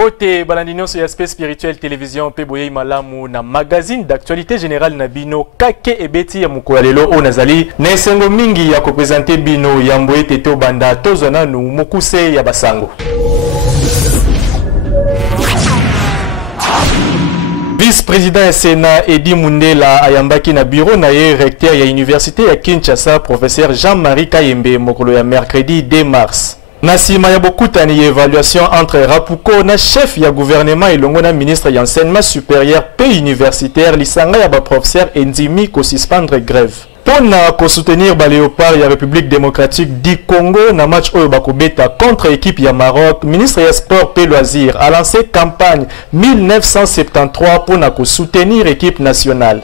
Mbote balandino sur aspect spirituel télévision pe boye malamu na magazine d'actualité générale na bino kake ebeti ya mukolelo o nazali na esengo mingi ya ko présenter bino ya mboye teto banda tozona nu mokuse ya basango. Vice-président ya Sénat Edi Mundela ayambaki na bureau na ye recteur ya université ya Kinshasa professeur Jean-Marie Kayembe mokolo ya mercredi 2 mars. Nasima ya bokutani évaluation entre Rapuko na chef ya gouvernement elongo na ministre ya enseignement supérieur pe universitaire lisanga ya ba professeur Endimi ko suspendre grève. Pona ko soutenir ba léopard ya République démocratique du Congo na match oyo bakobeta contre équipe ya Maroc, ministre ya sport pe loisir a lancé campagne 1973 pona ko soutenir équipe nationale.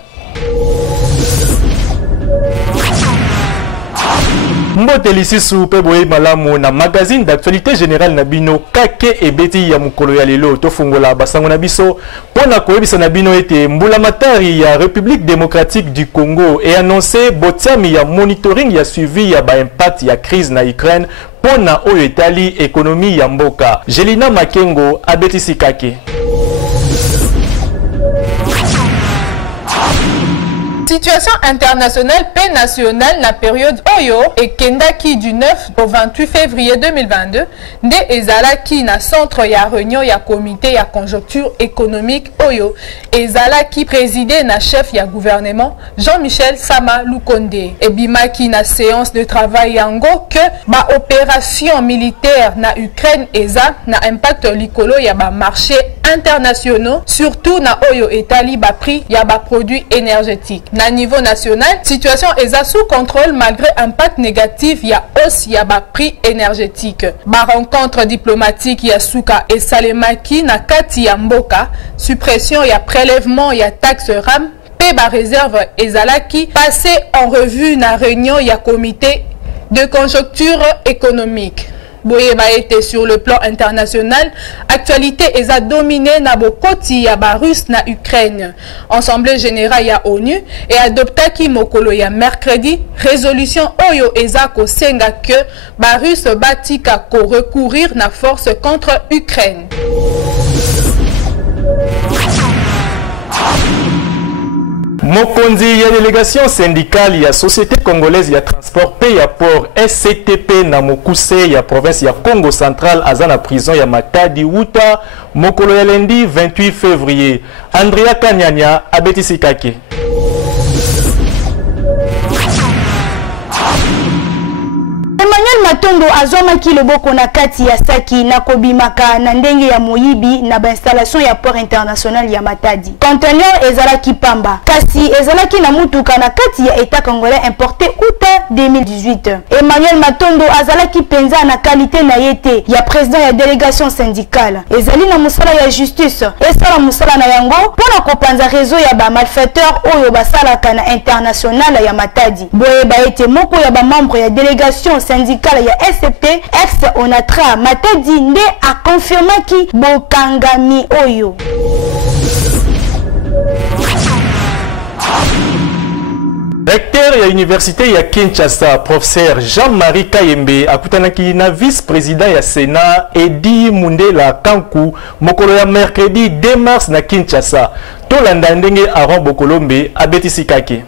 Mbote lisisu pe boye malamu na magazine d'actualité générale na bino kake ebeti ya mukolo ya lelo tofungola basango na biso pona koyebisa na bino ete mbula matari ya République démocratique du Congo et annoncé botiami ya monitoring ya suivi ya ba impact ya crise na Ukraine pona oyo etali économie ya mboka. Jelina Makengo abetisi kake. Situation internationale paix nationale la période Oyo et Kendaki du 9 au 28 février 2022 de Ezalaki na centre ya réunion ya comité ya conjoncture économique Oyo Ezalaki présidé na chef ya gouvernement Jean-Michel Sama Lukonde et bimaki na séance de travail yango que ba opération militaire na Ukraine eza na impact likolo ya ba marché internationaux surtout na Oyo etali ba prix ya ba produits énergétiques. Na niveau national, situation est sous contrôle malgré impact négatif ya hausse ya ba prix énergétique. Ba rencontre diplomatique ya Souka et Salemaki na kati ya Mboka, suppression ya prélèvement ya taxe RAM, pe ba réserve ezalaki passé en revue na réunion ya comité de conjoncture économique. Boyeba était sur le plan international, actualité est à dominer na bokoti ya Barus na Ukraine. Assemblée générale ya ONU et adoptaki mokolo ya mercredi résolution oyo eza ko senga que Barus batika ko recourir na force contre Ukraine. Mokonzi ya délégation syndicale ya Société Congolaise ya Transport pe ya Port SCTP na mokuse ya province ya Congo Central azana prison ya Matadi Wuta mokolo ya lundi 28 février. Andrea Kanyanya abetisi kake. Emmanuel Matondo azomaki loboko na kati ya Saki na kobimaka na ndenge ya moyibi na ba installation ya port international ya Matadi. Conteneur ezalaki pamba kasi ezalaki na mutuka na kati ya état congolais importé août 2018. Emmanuel Matondo azalaki penza na qualité na yete ya président ya délégation syndicale. Ezali na musala ya justice esala musala na yango pona kopanza réseau ya ba malfaiteur oyo basalaka na international ya Matadi. Boye ba ete moko ya ba membre ya délégation syndicale ya SCP ex Onatra Matadi nde a confirmé ki bokangami oyo. Recteur ya université ya Kinshasa professeur Jean-Marie Kayembe akutanaki na vice-président ya Sénat Edi Mundela Kanku mokolo ya mercredi 2 mars na Kinshasa. Tolanda ndenge Aaron Bokolombe abetisi kake.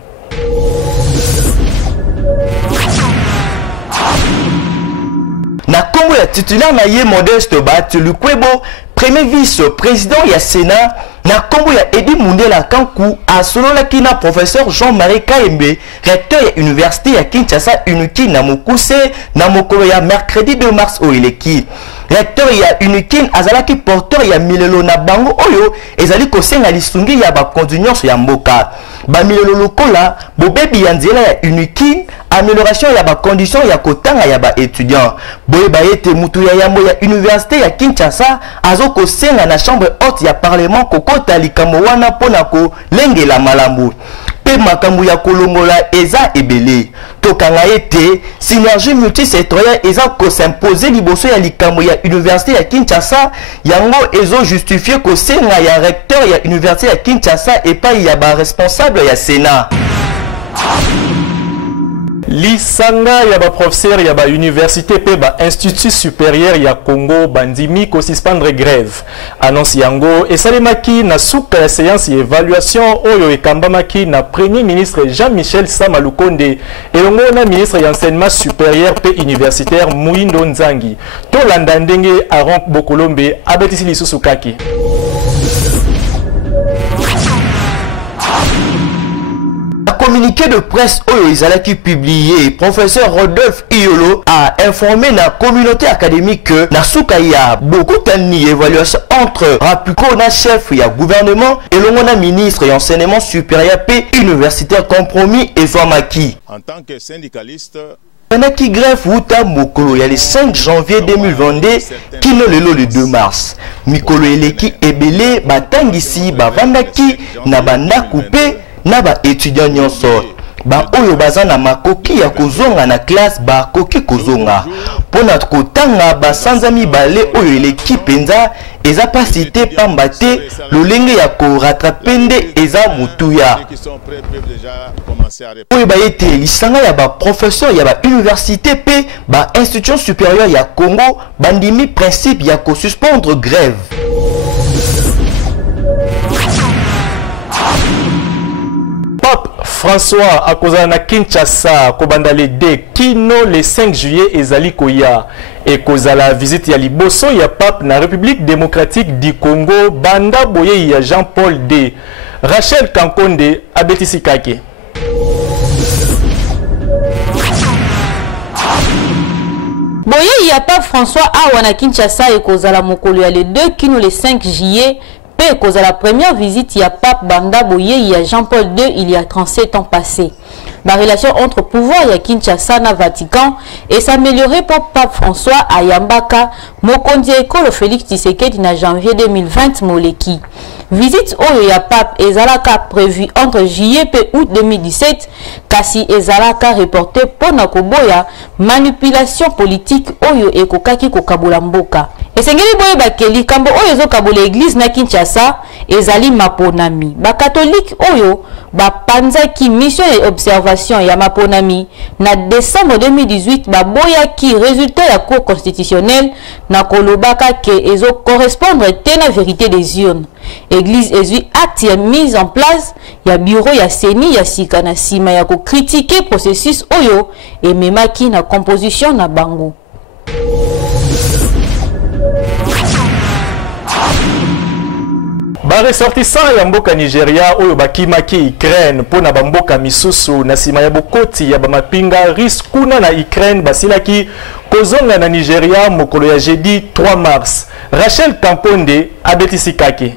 Na Congo ya titulaire na ye Modeste Batulukwebo, premier vice-président ya Sénat, na Congo ya Edi Mundela Kanku, asololaki na professeur Jean-Marie Kayembe, recteur ya université ya Kinshasa Unikin na mokuse na mokolo ya mercredi 2 mars oileki. Recteur ya Unikin azalaki porteur ya milelo na bango oyo ezali kosenga lisungi ya ba condunyance ya mboka. Ba milelo lokola bobebi ya nzela ya Unikin, amélioration ya ba condition ya kotanga ya ba étudiant. Boye ba ete mutu ya yambo ya université ya Kinshasa azo kosenga na chambre haute ya parlement kokota likambo wana pona ko lengela malambu. Pe makambu ya kolongola eza ebele. Tokanga ete synergie multisectorielle eza ko s'imposer liboso ya likambo ya université ya Kinshasa yango ezo justifier ko senga ya recteur ya université ya Kinshasa et pas ya ba responsable ya Sénat. Lisanga ya ba professeur ya ba université pe ba institut supérieur ya Congo bandimi ko suspendre grève. Annonce yango esalemaki na suka ya séance ya évaluation oyo ekambamaki na premier ministre Jean-Michel Sama Lukonde elongo na ministre ya enseignement supérieur pe universitaire Muindo Nzangi. To landa ndenge Aron Bokolombe abetisi lisusu kaki. Communiqué de presse Oyo Izalaki publié, professeur Rodolphe Iyolo a informé la communauté académique que Nasuka y a beaucoup d'années évaluation entre Rapuko na chef y a gouvernement et le ministre et enseignement supérieur P universitaire compromis et Zoamaki. En tant que syndicaliste, Qui grève Wuta Mokolo il y a le 5 janvier 2022 qui ne le 2 mars. Mikolo eleki ebele batangisi bavandaki na banda coupé na ba étudiant nyonso ba oyo baza na makoki ya kozonga na classe ba koki kozonga pona kotanga ba sanzami bale oyo eleki penza eza pasité pambate lolenge ya ko rattraper nde eza mutuya oyo ba ete lisanga ya ba professeur ya ba université pe ba institution supérieure ya Congo bandimi principe ya ko suspendre grève. Pape François a causé na Kinshasa kobanda le 2 kino le 5 juillet ezali koya et causa la visite ya liboso ya Pape na République démocratique du Congo banda boye ya Jean-Paul II. Rachel Kankonde abetisi kake. Boye ya Pape François awa na Kinshasa et causa la mokolo ya le 2 kino le 5 juillet. Pe cause la première visite il y a Pape Banda Boye il y a Jean-Paul II il y a 37 ans passés. La relation entre pouvoir il y a Kinshasa na Vatican et s'améliorer pour Pape François à Yambaka Mokondi Ekolo Félix Tshisekedi na janvier 2020 Moleki. Visite oyo ya Pape ezalaka prévu entre juillet et août 2017 kasi ezalaka reporté pona koboya manipulation politique oyo ekokaki kokabula mboka. Esengeli boye bakeli kambo oyo ezokabula église na Kinshasa ezali maponami. Ba catholique oyo ba panzaki mission et observation ya maponami na décembre 2018 ba boya ki résultat ya cour constitutionnelle na kolobaka ke ezo correspondre te na vérité des urnes. Église ezui acte ya mise en place ya bureau ya seni ya sika na sima ya ko critiquer processus oyo et memaki na composition na bango. Ba ressortissant ya mboka Nigeria oyo bakimaki Ukraine pona bamboka misusu na sima ya bokoti ya bamapinga risque kuna na Ukraine basilaki kozonga na Nigeria mokolo ya jeudi 3 mars. Rachel Kamponde abetisi kake.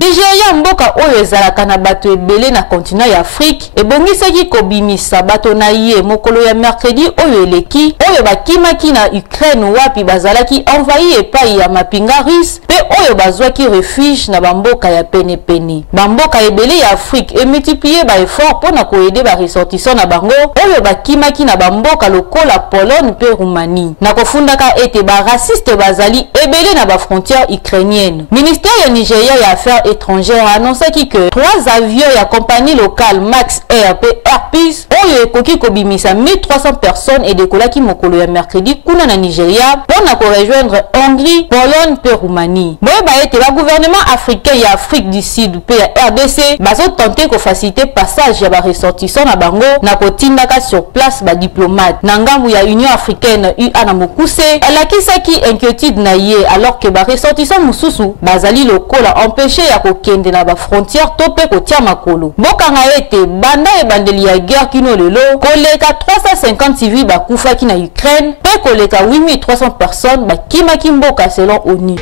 Nigeria mboka oyo ezalaka na bato ebele na continent ya Afrique ebongisaki kobimisa bato na ye mokolo ya mercredi oyo eleki oyo bakimaki na Ukraine wapi bazalaki envahi epai ya mapinga russe pe oyo bazwaki refuge na bamboka ya pene. Bamboka ebele ya Afrique emultiplier ba effort pona koede ba ressortissant na bango oyo bakimaki na bamboka lokola Pologne pe Roumanie. Na kofundaka ete ba raciste bazali ebele na ba frontière ukrainienne. Ministère ya Nigeria ya affaires étrangère a annoncé que 3 avions et la compagnie locale Max Air Airpeace oyo ekoki kobimisa 1300 personnes et dekolaki mokolo ya mercredi kuna na Nigeria pour rejoindre Hongrie, Pologne pe Roumanie. Boye ba ete ba gouvernement africain ya Afrique du Sud pe ya RDC bazo tenter ko faciliter passage ya ba ressortissants na bango na kotindaka sur place ba diplomate. Na ngambu ya Union africaine UA na Mokuse alakisaki inquiétude na ye alors que ba ressortissants mususu bazali lokola empêché ya kokende na ba frontière tope kotia makolo. Bokanga ete banda e bandeli ya guerre kino lelo koleka 350 civils bakufaki na Ukraine pe koleka 8300 personnes bakimaki mboka selon ONU.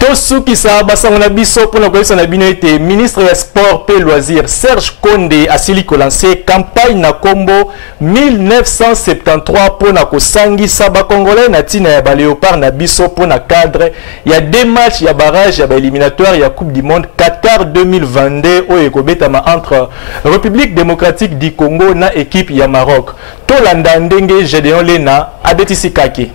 Tosuki sa basango na biso pona koyesa na bino ete ministre ya sport pe loisir Serge Konde asili ko lancer campagne na kombo 1973 pona kosangisa ba congolais na tina ya ba léopard na biso pona cadre ya 2 matchs ya barrage ya ba éliminatoire ya Coupe du Monde Qatar 2022 oyo ekobetama entre République démocratique du Congo na équipe ya Maroc. Tolanda ndenge Gédéon Lena abetisi kake.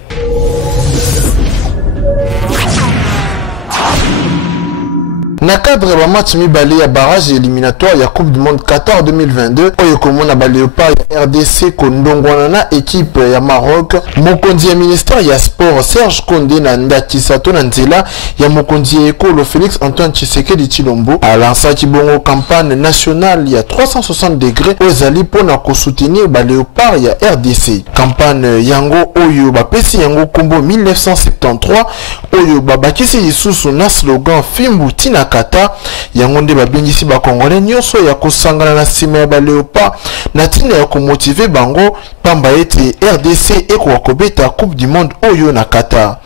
Na cadre ba match mibale ya barrage éliminatoire ya Coupe du Monde Qatar 2022 oyo komona ba Léopard ya RDC kondongwana na équipe ya Maroc. Mokonzi ya ministère ya sport Serge Condé na ndakisa to na nzela ya mokonzi ya ekolo Félix Antoine Tshisekedi Tshilombo alansaki bongo campagne nationale ya 360 degrés ozali pona ko soutenir ba Léopard ya RDC. Campagne yango oyo bapesi yango kombo 1973 oyo babakisi lisusu na slogan Fimbu Tina Kata yango nde babengisi ba Congolais nyonso ya kosangana na sima ya ba Léopard na tina ya komotive bango pamba ete RDC ekoka kobeta Coupe du Monde oyo na Qatar.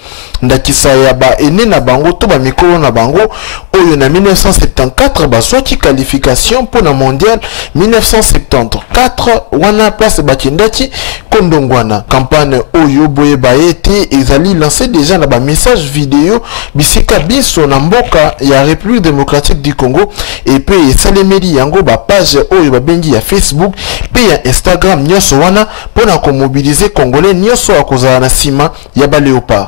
Ndakisa ya ba ene na bango to ba mikolo na bango oyo na 1974 bazwaki qualification pour na mondial 1974 wana place bakendaki kondongwana. Campagne oyo boye ba ete ezali lancé déjà na ba message vidéo bisika biso na mboka ya République démocratique du Congo et pe esalemeli yango ba page oyo babengi ya Facebook pe ya Instagram nyonso wana pona ko mobiliser congolais nyonso akozala na sima ya ba Léopard.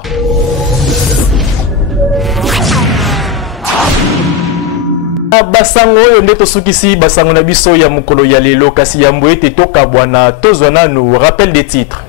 Basango oyo nde tosukisi basango na biso ya mokolo ya lelo kasi ya mbwe ete tokabwana tozwa nanu rappel des titres.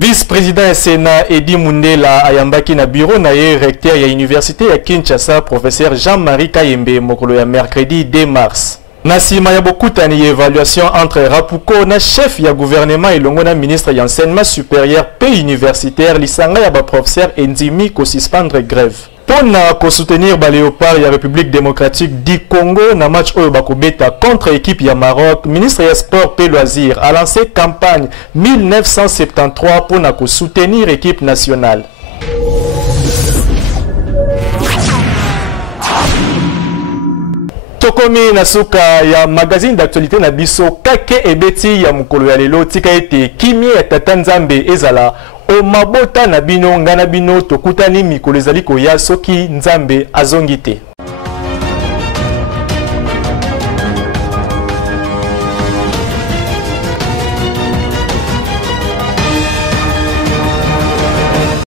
Vice-président ya Sénat Edi Mundela ayambaki na bureau na ye recteur ya université ya Kinshasa professeur Jean-Marie Kayembe mokolo ya mercredi 2 mars. Na sima ya bokutani ya évaluation entre Rapuko na chef ya gouvernement elongo na ministre ya enseignement supérieur pe universitaire lisanga ya ba professeur Endimi ko suspendre grève. Pona ko soutenir ba Léopard ya République démocratique du Congo na match oyo bakobeta contre équipe ya Maroc, ministre ya sport pe loisir a lancé campagne 1973 pona ko soutenir équipe nationale. Tokomi na suka ya magazine d'actualité na biso kake ebeti ya mukolo ya lelo tika ete kimia ya tata Nzambe ezala o mabota na bino ngana bino tokutani mikolo ezali koya soki Nzambe azongite.